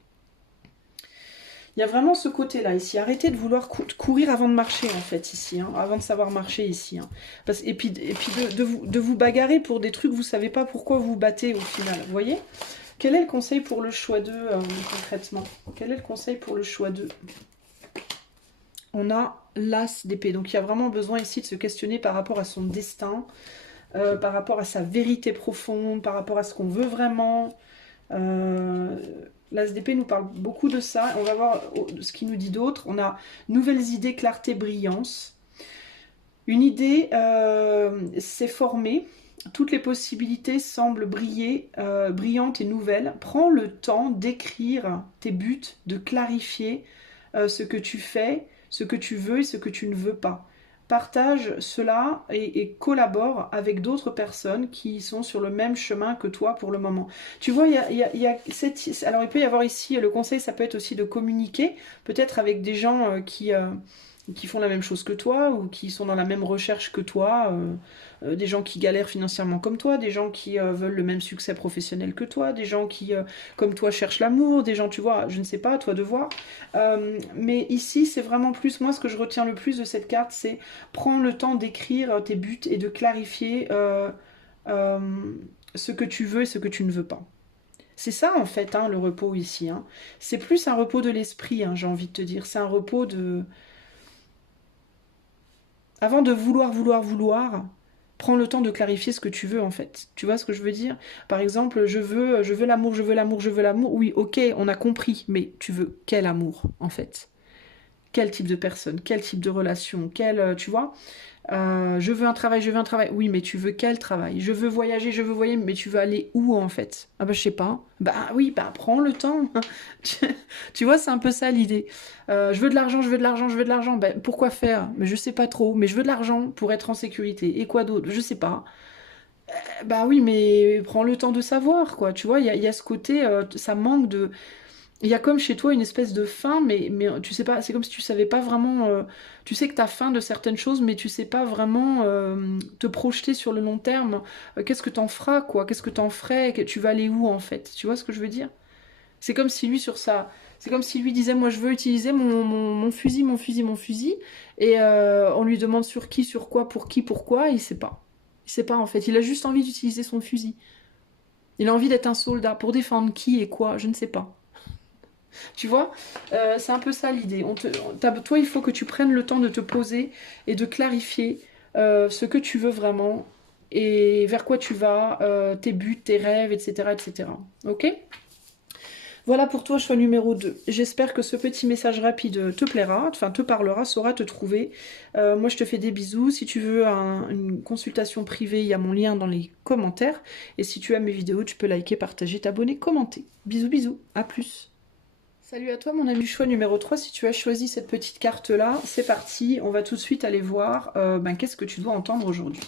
Il y a vraiment ce côté-là ici. Arrêtez de vouloir courir avant de marcher, en fait, ici. Hein, avant de savoir marcher, ici. Hein. Et puis de vous bagarrer pour des trucs, vous ne savez pas pourquoi vous vous battez, au final. Vous voyez? Quel est le conseil pour le choix 2, concrètement? Quel est le conseil pour le choix 2? On a l'as d'épée. Donc, il y a vraiment besoin ici de se questionner par rapport à son destin, par rapport à sa vérité profonde, par rapport à ce qu'on veut vraiment. L'As d'épée nous parle beaucoup de ça. On va voir ce qu'il nous dit d'autre. On a nouvelles idées, clarté, brillance. Une idée s'est formée. Toutes les possibilités semblent briller, brillantes et nouvelles. Prends le temps d'écrire tes buts, de clarifier ce que tu fais, ce que tu veux et ce que tu ne veux pas. Partage cela et collabore avec d'autres personnes qui sont sur le même chemin que toi pour le moment. Tu vois, alors il peut y avoir ici, le conseil, ça peut être aussi de communiquer, peut-être avec des gens qui font la même chose que toi ou qui sont dans la même recherche que toi, des gens qui galèrent financièrement comme toi, des gens qui veulent le même succès professionnel que toi, des gens qui, comme toi, cherchent l'amour, des gens, tu vois, je ne sais pas, à toi de voir. Mais ici, c'est vraiment plus, moi, ce que je retiens le plus de cette carte, c'est prends le temps d'écrire tes buts et de clarifier ce que tu veux et ce que tu ne veux pas. C'est ça, en fait, hein, le repos ici. Hein. C'est plus un repos de l'esprit, hein, j'ai envie de te dire. C'est un repos de... Avant de vouloir, prends le temps de clarifier ce que tu veux en fait. Tu vois ce que je veux dire? Par exemple, je veux l'amour, je veux l'amour, je veux l'amour. Oui, ok, on a compris, mais tu veux quel amour en fait? Quel type de personne? Quel type de relation? Tu vois? Je veux un travail, je veux un travail. Oui, mais tu veux quel travail? Je veux voyager, mais tu veux aller où en fait? Ah bah je sais pas. Bah oui, bah prends le temps. Tu vois, c'est un peu ça l'idée. Je veux de l'argent, je veux de l'argent, je veux de l'argent. Ben, pourquoi faire? Mais je sais pas trop. Mais je veux de l'argent pour être en sécurité. Et quoi d'autre? Je sais pas. Bah oui, mais prends le temps de savoir, quoi. Tu vois, il y a ce côté, ça manque de... Il y a comme chez toi une espèce de faim, mais tu sais pas, c'est comme si tu savais pas vraiment... tu sais que tu as faim de certaines choses, mais tu sais pas vraiment te projeter sur le long terme. Qu'est-ce que t'en feras, quoi? Qu'est-ce que t'en ferais? Tu vas aller où, en fait? Tu vois ce que je veux dire? C'est comme si lui, sur ça... C'est comme si lui disait, moi je veux utiliser mon fusil, mon fusil, mon fusil, et on lui demande sur qui, sur quoi, pour qui, pourquoi, il sait pas. Il sait pas, en fait. Il a juste envie d'utiliser son fusil. Il a envie d'être un soldat. Pour défendre qui et quoi, je ne sais pas. Tu vois, c'est un peu ça l'idée. Toi, il faut que tu prennes le temps de te poser et de clarifier ce que tu veux vraiment et vers quoi tu vas, tes buts, tes rêves, etc. etc. Ok? Voilà pour toi, choix numéro 2. J'espère que ce petit message rapide te plaira, enfin te parlera, saura te trouver. Moi, je te fais des bisous. Si tu veux une consultation privée, il y a mon lien dans les commentaires. Et si tu aimes mes vidéos, tu peux liker, partager, t'abonner, commenter. Bisous, bisous. À plus. Salut à toi, mon ami. Choix numéro 3. Si tu as choisi cette petite carte-là, c'est parti. On va tout de suite aller voir qu'est-ce que tu dois entendre aujourd'hui.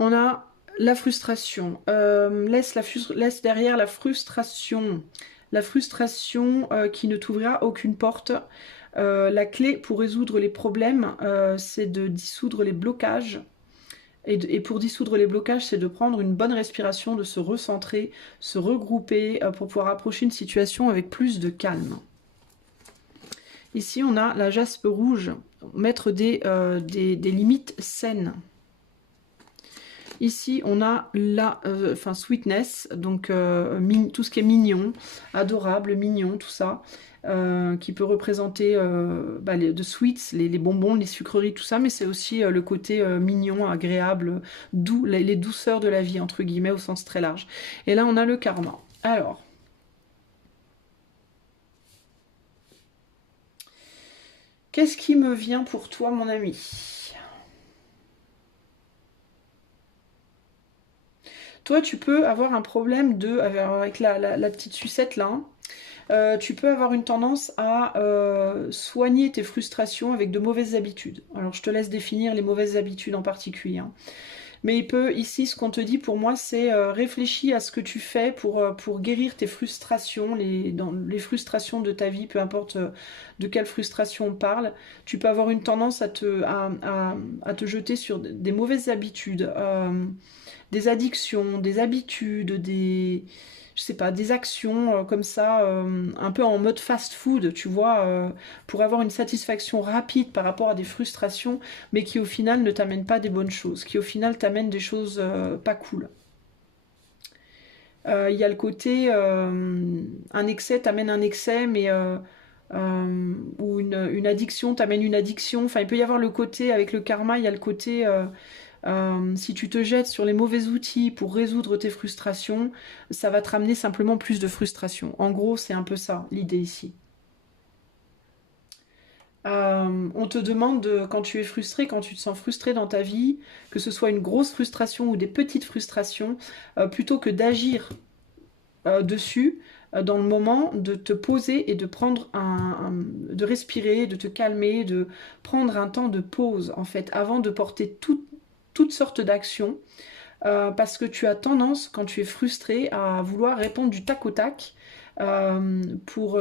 On a la frustration. Laisse derrière la frustration. La frustration qui ne t'ouvrira aucune porte. La clé pour résoudre les problèmes, c'est de dissoudre les blocages. Et pour dissoudre les blocages, c'est de prendre une bonne respiration, de se recentrer, se regrouper pour pouvoir approcher une situation avec plus de calme. Ici, on a la jaspe rouge, mettre des limites saines. Ici, on a la sweetness, donc tout ce qui est mignon, adorable, mignon, tout ça, qui peut représenter de sweets, les bonbons, les sucreries, tout ça, mais c'est aussi le côté mignon, agréable, doux, les douceurs de la vie, entre guillemets, au sens très large. Et là, on a le karma. Alors, qu'est-ce qui me vient pour toi, mon ami ? Toi, tu peux avoir un problème avec la petite sucette là. Tu peux avoir une tendance à soigner tes frustrations avec de mauvaises habitudes. Alors, je te laisse définir les mauvaises habitudes en particulier. Hein. Mais ici, ce qu'on te dit pour moi, c'est réfléchis à ce que tu fais pour guérir tes frustrations, les frustrations de ta vie, peu importe de quelle frustration on parle. Tu peux avoir une tendance à te jeter sur des mauvaises habitudes, des addictions, des habitudes, je sais pas, des actions comme ça, un peu en mode fast-food, tu vois, pour avoir une satisfaction rapide par rapport à des frustrations, mais qui au final ne t'amènent pas des bonnes choses, qui au final t'amènent des choses pas cool. Il y a le côté, un excès t'amène un excès, mais ou une addiction t'amène une addiction. Enfin, il peut y avoir le côté, avec le karma, il y a le côté... si tu te jettes sur les mauvais outils pour résoudre tes frustrations, ça va te ramener simplement plus de frustration. En gros, c'est un peu ça, l'idée ici. On te demande, quand tu es frustré, quand tu te sens frustré dans ta vie, que ce soit une grosse frustration ou des petites frustrations, plutôt que d'agir dessus, dans le moment, de te poser et de prendre de respirer, de te calmer, de prendre un temps de pause, en fait, avant de porter toutes sortes d'actions, parce que tu as tendance, quand tu es frustré, à vouloir répondre du tac au tac pour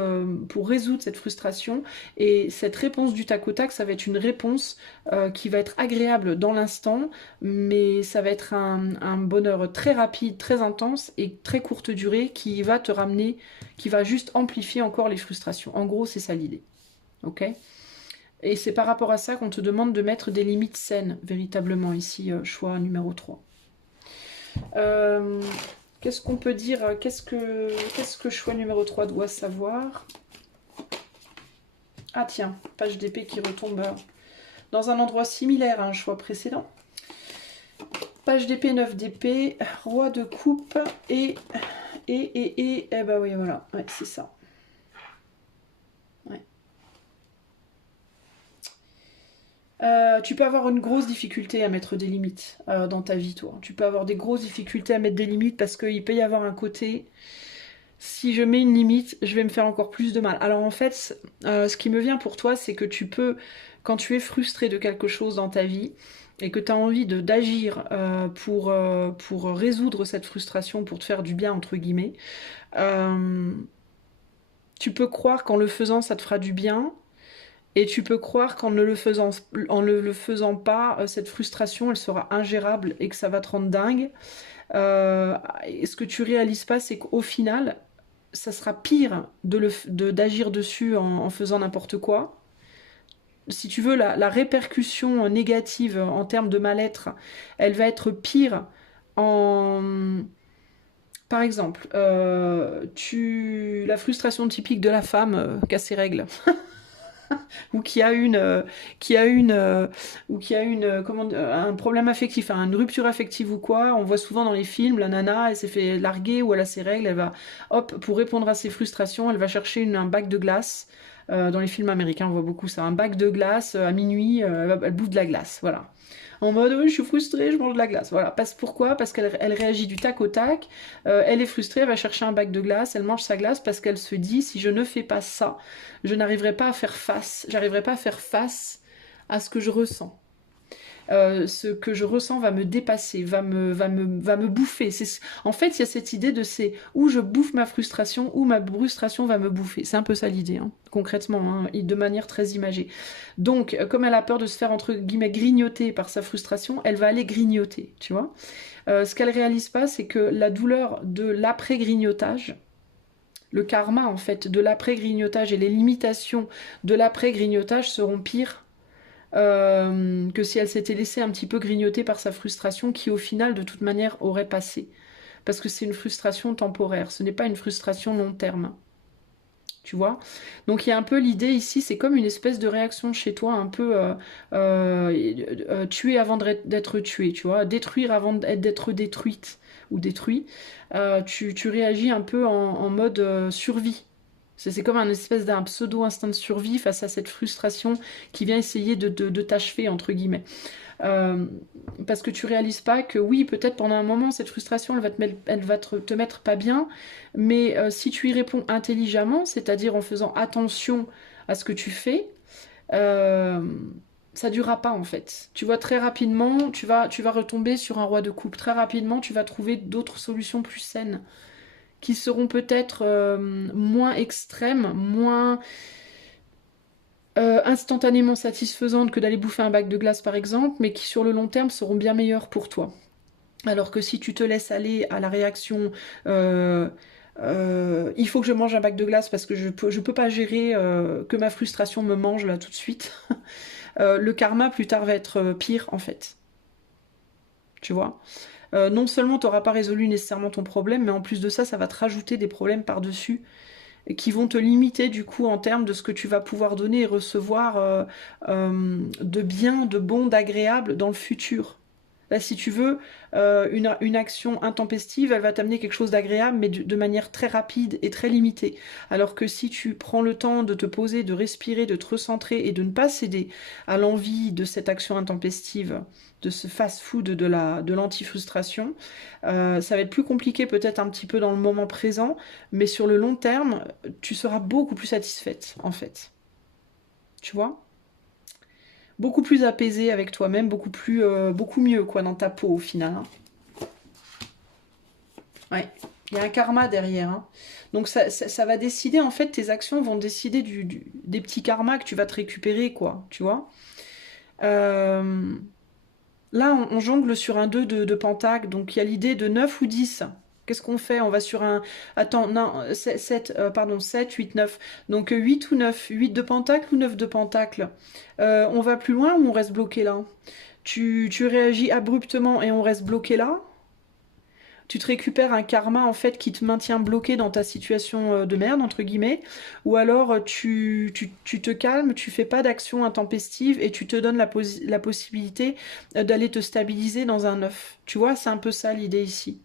résoudre cette frustration. Et cette réponse du tac au tac, ça va être une réponse qui va être agréable dans l'instant, mais ça va être un bonheur très rapide, très intense et très courte durée qui va te ramener, qui va juste amplifier encore les frustrations. En gros, c'est ça l'idée. Ok ? Et c'est par rapport à ça qu'on te demande de mettre des limites saines, véritablement, ici, choix numéro 3. Qu'est-ce qu'on peut dire? Qu'est-ce que choix numéro 3 doit savoir? Ah tiens, page d'épée qui retombe dans un endroit similaire à un choix précédent. Page d'épée, 9 d'épée, roi de coupe et bah oui, voilà, ouais, c'est ça. Ouais. Tu peux avoir une grosse difficulté à mettre des limites dans ta vie, toi. Tu peux avoir des grosses difficultés à mettre des limites parce qu'il peut y avoir un côté, si je mets une limite, je vais me faire encore plus de mal. Alors en fait, ce qui me vient pour toi, c'est que tu peux, quand tu es frustré de quelque chose dans ta vie, et que tu as envie d'agir pour résoudre cette frustration, pour te faire du bien, entre guillemets, tu peux croire qu'en le faisant, ça te fera du bien, et tu peux croire qu'en ne le faisant pas, cette frustration, elle sera ingérable et que ça va te rendre dingue. Et ce que tu réalises pas, c'est qu'au final, ça sera pire d'agir dessus en faisant n'importe quoi. Si tu veux, la répercussion négative en termes de mal-être, elle va être pire en... Par exemple, la frustration typique de la femme qui a ses règles. ou qui a une, qui a une, ou qui a une, un problème affectif, hein, une rupture affective ou quoi. On voit souvent dans les films, la nana, elle s'est fait larguer ou elle a ses règles, elle va, hop, pour répondre à ses frustrations, elle va chercher un bac de glace. Dans les films américains, on voit beaucoup ça. Un bac de glace à minuit, elle bouffe de la glace, voilà. En mode, oui, je suis frustrée, je mange de la glace. Voilà. Pourquoi? Parce qu'elle réagit du tac au tac. Elle est frustrée, elle va chercher un bac de glace, elle mange sa glace parce qu'elle se dit, si je ne fais pas ça, je n'arriverai pas à faire face, j'arriverai pas à faire face à ce que je ressens. Ce que je ressens va me dépasser, va me bouffer. En fait, il y a cette idée de c'est où je bouffe ma frustration, où ma frustration va me bouffer. C'est un peu ça l'idée, hein, concrètement, hein, de manière très imagée. Donc, comme elle a peur de se faire, entre guillemets, grignoter par sa frustration, elle va aller grignoter, tu vois. Ce qu'elle réalise pas, c'est que la douleur de l'après-grignotage, le karma, en fait, de l'après-grignotage et les limitations de l'après-grignotage seront pires que si elle s'était laissée un petit peu grignoter par sa frustration qui au final de toute manière aurait passé. Parce que c'est une frustration temporaire, ce n'est pas une frustration long terme. Tu vois? Donc il y a un peu l'idée ici, c'est comme une espèce de réaction chez toi, un peu tuer avant d'être tué, tu vois? Détruire avant d'être détruite ou détruit. Tu réagis un peu en mode survie. C'est comme un espèce d'un pseudo-instinct de survie face à cette frustration qui vient essayer de t'achever, entre guillemets. Euh, Parce que tu réalises pas que oui, peut-être pendant un moment, cette frustration, elle va te mettre pas bien, mais si tu y réponds intelligemment, c'est-à-dire en faisant attention à ce que tu fais, euh, ça durera pas en fait. Tu vois, très rapidement, tu vas retomber sur un roi de coupe. Très rapidement, tu vas trouver d'autres solutions plus saines qui seront peut-être moins extrêmes, moins instantanément satisfaisantes que d'aller bouffer un bac de glace par exemple, mais qui sur le long terme seront bien meilleures pour toi. Alors que si tu te laisses aller à la réaction il faut que je mange un bac de glace parce que je peux pas gérer que ma frustration me mange là tout de suite, le karma plus tard va être pire en fait. Tu vois? Non seulement tu n'auras pas résolu nécessairement ton problème, mais en plus de ça, ça va te rajouter des problèmes par-dessus qui vont te limiter du coup en termes de ce que tu vas pouvoir donner et recevoir de bien, de bon, d'agréable dans le futur. Là, si tu veux, une action intempestive, elle va t'amener quelque chose d'agréable, mais de manière très rapide et très limitée. Alors que si tu prends le temps de te poser, de respirer, de te recentrer et de ne pas céder à l'envie de cette action intempestive, de ce fast-food de l'anti-frustration, ça va être plus compliqué peut-être un petit peu dans le moment présent, mais sur le long terme, tu seras beaucoup plus satisfaite, en fait. Tu vois? Beaucoup plus apaisé avec toi-même, beaucoup mieux quoi dans ta peau au final, hein. Ouais, il y a un karma derrière, hein. Donc ça va décider, en fait, tes actions vont décider des petits karmas que tu vas te récupérer, quoi, tu vois. Euh, Là, on jongle sur un 2 de pentacle, donc il y a l'idée de 9 ou 10. Qu'est-ce qu'on fait? On va sur un... Attends, non, 7, pardon, 7, 8, 9. Donc 8 ou 9? 8 de pentacle ou 9 de pentacle? On va plus loin ou on reste bloqué là? Tu réagis abruptement et on reste bloqué là? Tu te récupères un karma en fait qui te maintient bloqué dans ta situation de merde entre guillemets, ou alors tu te calmes, tu fais pas d'action intempestive et tu te donnes la possibilité d'aller te stabiliser dans un œuf. Tu vois, c'est un peu ça l'idée ici.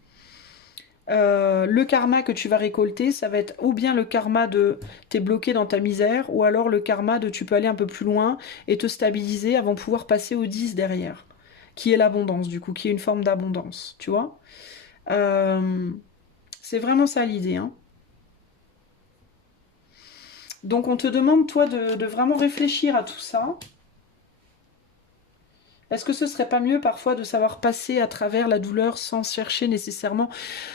Le karma que tu vas récolter, ça va être ou bien le karma de t'es bloqué dans ta misère, ou alors le karma de tu peux aller un peu plus loin et te stabiliser avant de pouvoir passer au 10 derrière, qui est l'abondance du coup, qui est une forme d'abondance, tu vois. Euh, c'est vraiment ça l'idée, hein. Donc on te demande toi de vraiment réfléchir à tout ça. Est-ce que ce serait pas mieux parfois de savoir passer à travers la douleur sans chercher nécessairement,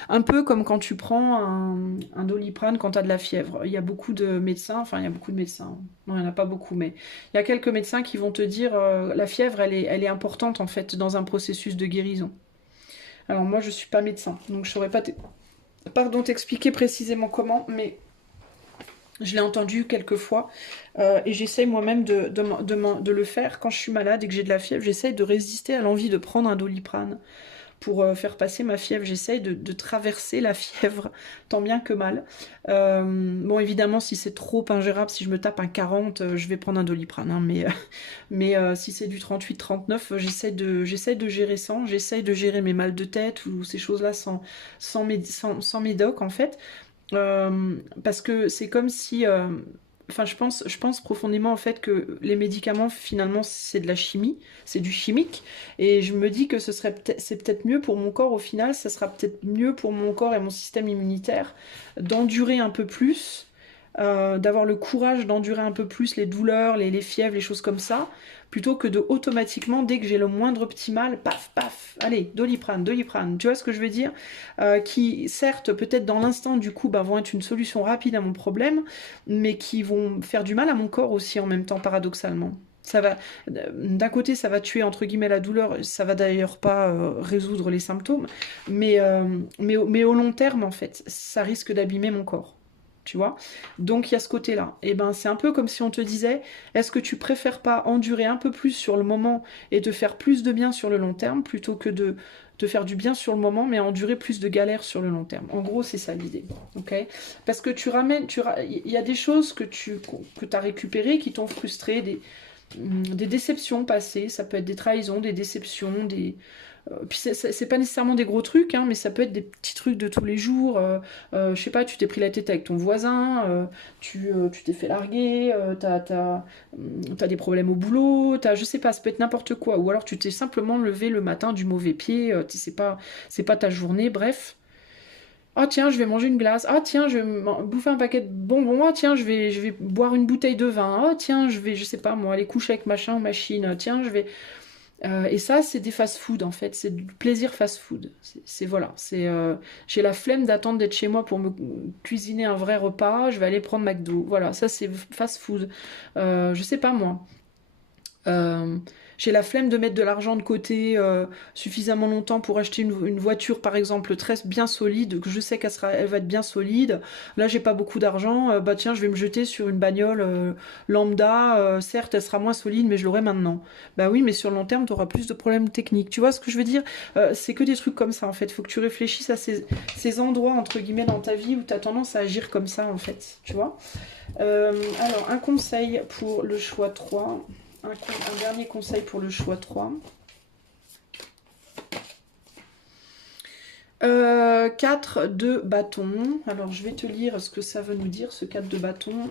un peu comme quand tu prends un Doliprane quand tu as de la fièvre. Il y a beaucoup de médecins, enfin il y a beaucoup de médecins, non il n'y en a pas beaucoup, mais il y a quelques médecins qui vont te dire la fièvre elle est importante en fait dans un processus de guérison. Alors moi je suis pas médecin, donc je saurais pas t'expliquer précisément comment, mais je l'ai entendu quelques fois et j'essaye moi-même de le faire quand je suis malade et que j'ai de la fièvre. J'essaye de résister à l'envie de prendre un Doliprane pour faire passer ma fièvre. J'essaye de traverser la fièvre tant bien que mal. Bon, évidemment, si c'est trop ingérable, si je me tape un 40, je vais prendre un Doliprane, hein, mais si c'est du 38-39, j'essaie de gérer sans, j'essaie de gérer mes mal de tête ou ces choses-là sans médoc, en fait. Parce que c'est comme si... Enfin, je pense profondément en fait que les médicaments, finalement, c'est de la chimie, c'est du chimique, et je me dis que c'est peut-être mieux pour mon corps au final, ça sera peut-être mieux pour mon corps et mon système immunitaire d'endurer un peu plus, d'avoir le courage d'endurer un peu plus les douleurs, les fièvres, les choses comme ça, plutôt que de automatiquement, dès que j'ai le moindre petit mal, paf, paf, allez, Doliprane, Doliprane, tu vois ce que je veux dire? Qui, certes, peut-être dans l'instant, du coup, bah, vont être une solution rapide à mon problème, mais qui vont faire du mal à mon corps aussi en même temps, paradoxalement. Ça va, d'un côté, ça va tuer entre guillemets la douleur, ça va d'ailleurs pas résoudre les symptômes, mais au long terme, en fait, ça risque d'abîmer mon corps. Tu vois? Donc il y a ce côté-là. Et ben c'est un peu comme si on te disait, est-ce que tu préfères pas endurer un peu plus sur le moment et te faire plus de bien sur le long terme plutôt que de te faire du bien sur le moment mais endurer plus de galères sur le long terme. En gros, c'est ça l'idée. Ok? Parce que il y a des choses que tu as récupérées qui t'ont frustré, des déceptions passées, ça peut être des trahisons, des déceptions, puis c'est pas nécessairement des gros trucs, hein, mais ça peut être des petits trucs de tous les jours. Je sais pas, tu t'es pris la tête avec ton voisin, tu t'es fait larguer, t'as des problèmes au boulot, je sais pas, ça peut être n'importe quoi. Ou alors tu t'es simplement levé le matin du mauvais pied, c'est pas ta journée, bref. Ah tiens, je vais manger une glace. Ah tiens, je vais bouffer un paquet de bonbons. Ah tiens, je vais boire une bouteille de vin. Ah tiens, je sais pas moi, aller coucher avec machin ou machine. Tiens, je vais... et ça, c'est des fast-food en fait, c'est du plaisir fast-food. Voilà, j'ai la flemme d'attendre d'être chez moi pour me cuisiner un vrai repas. Je vais aller prendre McDo. Voilà, ça c'est fast-food. Je sais pas moi. Euh, j'ai la flemme de mettre de l'argent de côté suffisamment longtemps pour acheter une voiture, par exemple, très bien solide, que je sais elle va être bien solide. Là, j'ai pas beaucoup d'argent. Bah tiens, je vais me jeter sur une bagnole lambda. Certes, elle sera moins solide, mais je l'aurai maintenant. Bah oui, mais sur le long terme, tu auras plus de problèmes techniques. Tu vois ce que je veux dire? C'est que des trucs comme ça, en fait. Faut que tu réfléchisses à ces endroits, entre guillemets, dans ta vie où tu as tendance à agir comme ça, en fait. Tu vois? Alors, un conseil pour le choix 3. Un dernier conseil pour le choix 3. 4 de bâton. Alors, je vais te lire ce que ça veut nous dire, ce 4 de bâton.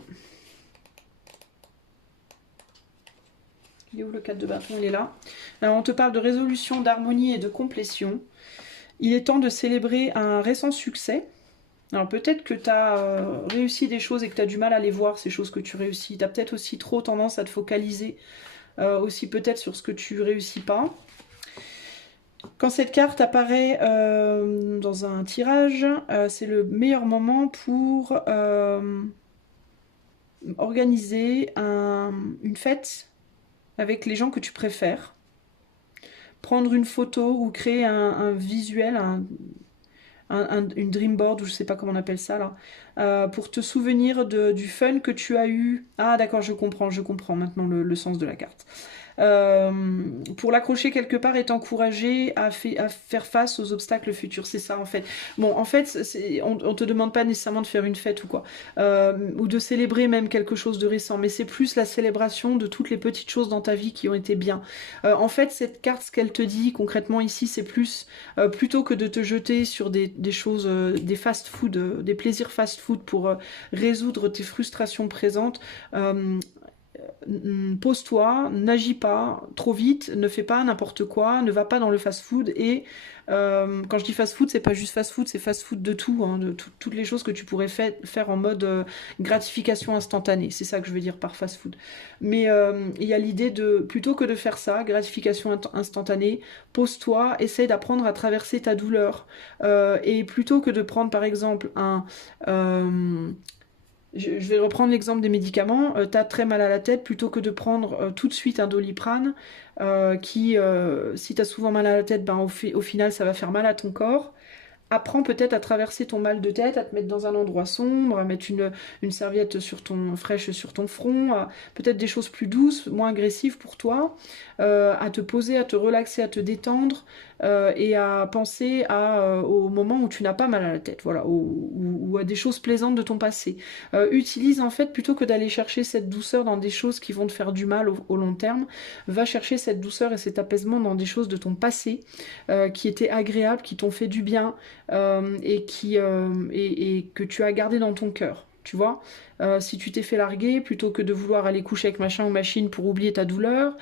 Il est où le 4 de bâton? Il est là. Alors, on te parle de résolution, d'harmonie et de complétion. Il est temps de célébrer un récent succès. Alors, peut-être que tu as réussi des choses et que tu as du mal à les voir, ces choses que tu réussis. Tu as peut-être aussi trop tendance à te focaliser aussi peut-être sur ce que tu réussis pas. Quand cette carte apparaît dans un tirage, c'est le meilleur moment pour organiser une fête avec les gens que tu préfères. Prendre une photo ou créer un visuel, une dream board, ou je sais pas comment on appelle ça là, pour te souvenir du fun que tu as eu. Ah d'accord, je comprends maintenant le sens de la carte. Pour l'accrocher quelque part et t'encourager à faire face aux obstacles futurs, c'est ça en fait. Bon, en fait, on te demande pas nécessairement de faire une fête ou quoi, ou de célébrer même quelque chose de récent, mais c'est plus la célébration de toutes les petites choses dans ta vie qui ont été bien. En fait, cette carte, ce qu'elle te dit concrètement ici, c'est plus, plutôt que de te jeter sur des choses, des fast-food, des plaisirs fast-food pour résoudre tes frustrations présentes, pose-toi, n'agis pas trop vite, ne fais pas n'importe quoi, ne va pas dans le fast-food. Et quand je dis fast-food, c'est pas juste fast-food, c'est fast-food de tout, hein, de toutes les choses que tu pourrais faire en mode gratification instantanée. C'est ça que je veux dire par fast-food. Mais il y a l'idée de, plutôt que de faire ça, gratification instantanée, pose-toi, essaye d'apprendre à traverser ta douleur. Et plutôt que de prendre par exemple je vais reprendre l'exemple des médicaments. Tu as très mal à la tête, plutôt que de prendre tout de suite un Doliprane, si tu as souvent mal à la tête, ben, au final, ça va faire mal à ton corps. apprends peut-être à traverser ton mal de tête, à te mettre dans un endroit sombre, à mettre une serviette fraîche sur ton front, peut-être des choses plus douces, moins agressives pour toi, à te poser, à te relaxer, à te détendre, et à penser au moment où tu n'as pas mal à la tête, voilà, ou à des choses plaisantes de ton passé. Utilise en fait, plutôt que d'aller chercher cette douceur dans des choses qui vont te faire du mal au long terme, va chercher cette douceur et cet apaisement dans des choses de ton passé qui étaient agréables, qui t'ont fait du bien, et que tu as gardé dans ton cœur. Tu vois, si tu t'es fait larguer, plutôt que de vouloir aller coucher avec machin ou machine pour oublier ta douleur,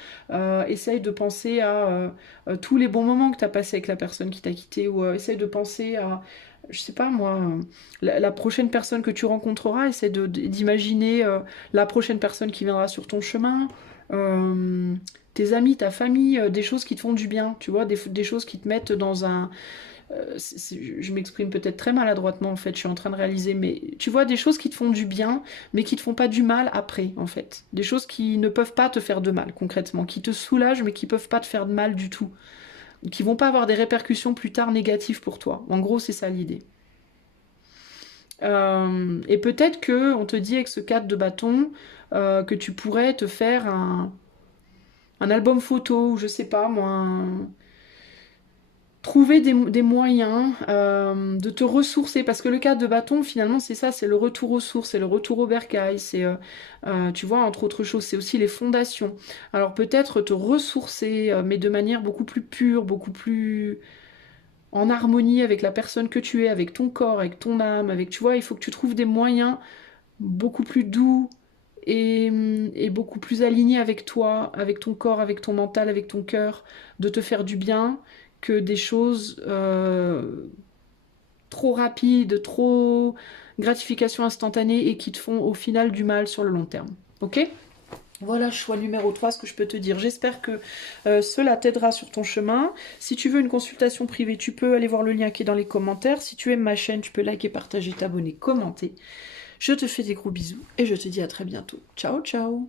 essaye de penser à tous les bons moments que tu as passés avec la personne qui t'a quitté, ou essaye de penser à, je sais pas moi, la prochaine personne que tu rencontreras, essaye d'imaginer la prochaine personne qui viendra sur ton chemin, tes amis, ta famille, des choses qui te font du bien, tu vois, des choses qui te mettent dans un, je m'exprime peut-être très maladroitement en fait, je suis en train de réaliser, mais tu vois des choses qui te font du bien, mais qui te font pas du mal après en fait. Des choses qui ne peuvent pas te faire de mal concrètement, qui te soulagent mais qui peuvent pas te faire de mal du tout, qui vont pas avoir des répercussions plus tard négatives pour toi. En gros, c'est ça l'idée. Et peut-être que on te dit avec ce cadre de bâton que tu pourrais te faire un album photo, ou je sais pas moi, trouver des moyens de te ressourcer, parce que le cadre de bâton finalement c'est ça, c'est le retour aux sources, c'est le retour au bercail, c'est tu vois, entre autres choses, c'est aussi les fondations. Alors peut-être te ressourcer, mais de manière beaucoup plus pure, beaucoup plus en harmonie avec la personne que tu es, avec ton corps, avec ton âme, avec, tu vois, il faut que tu trouves des moyens beaucoup plus doux et beaucoup plus alignés avec toi, avec ton corps, avec ton mental, avec ton cœur, de te faire du bien, que des choses trop rapides, trop gratification instantanée et qui te font au final du mal sur le long terme. Ok? Voilà, choix numéro 3, ce que je peux te dire. J'espère que cela t'aidera sur ton chemin. Si tu veux une consultation privée, tu peux aller voir le lien qui est dans les commentaires. Si tu aimes ma chaîne, tu peux liker, partager, t'abonner, commenter. Je te fais des gros bisous et je te dis à très bientôt. Ciao, ciao!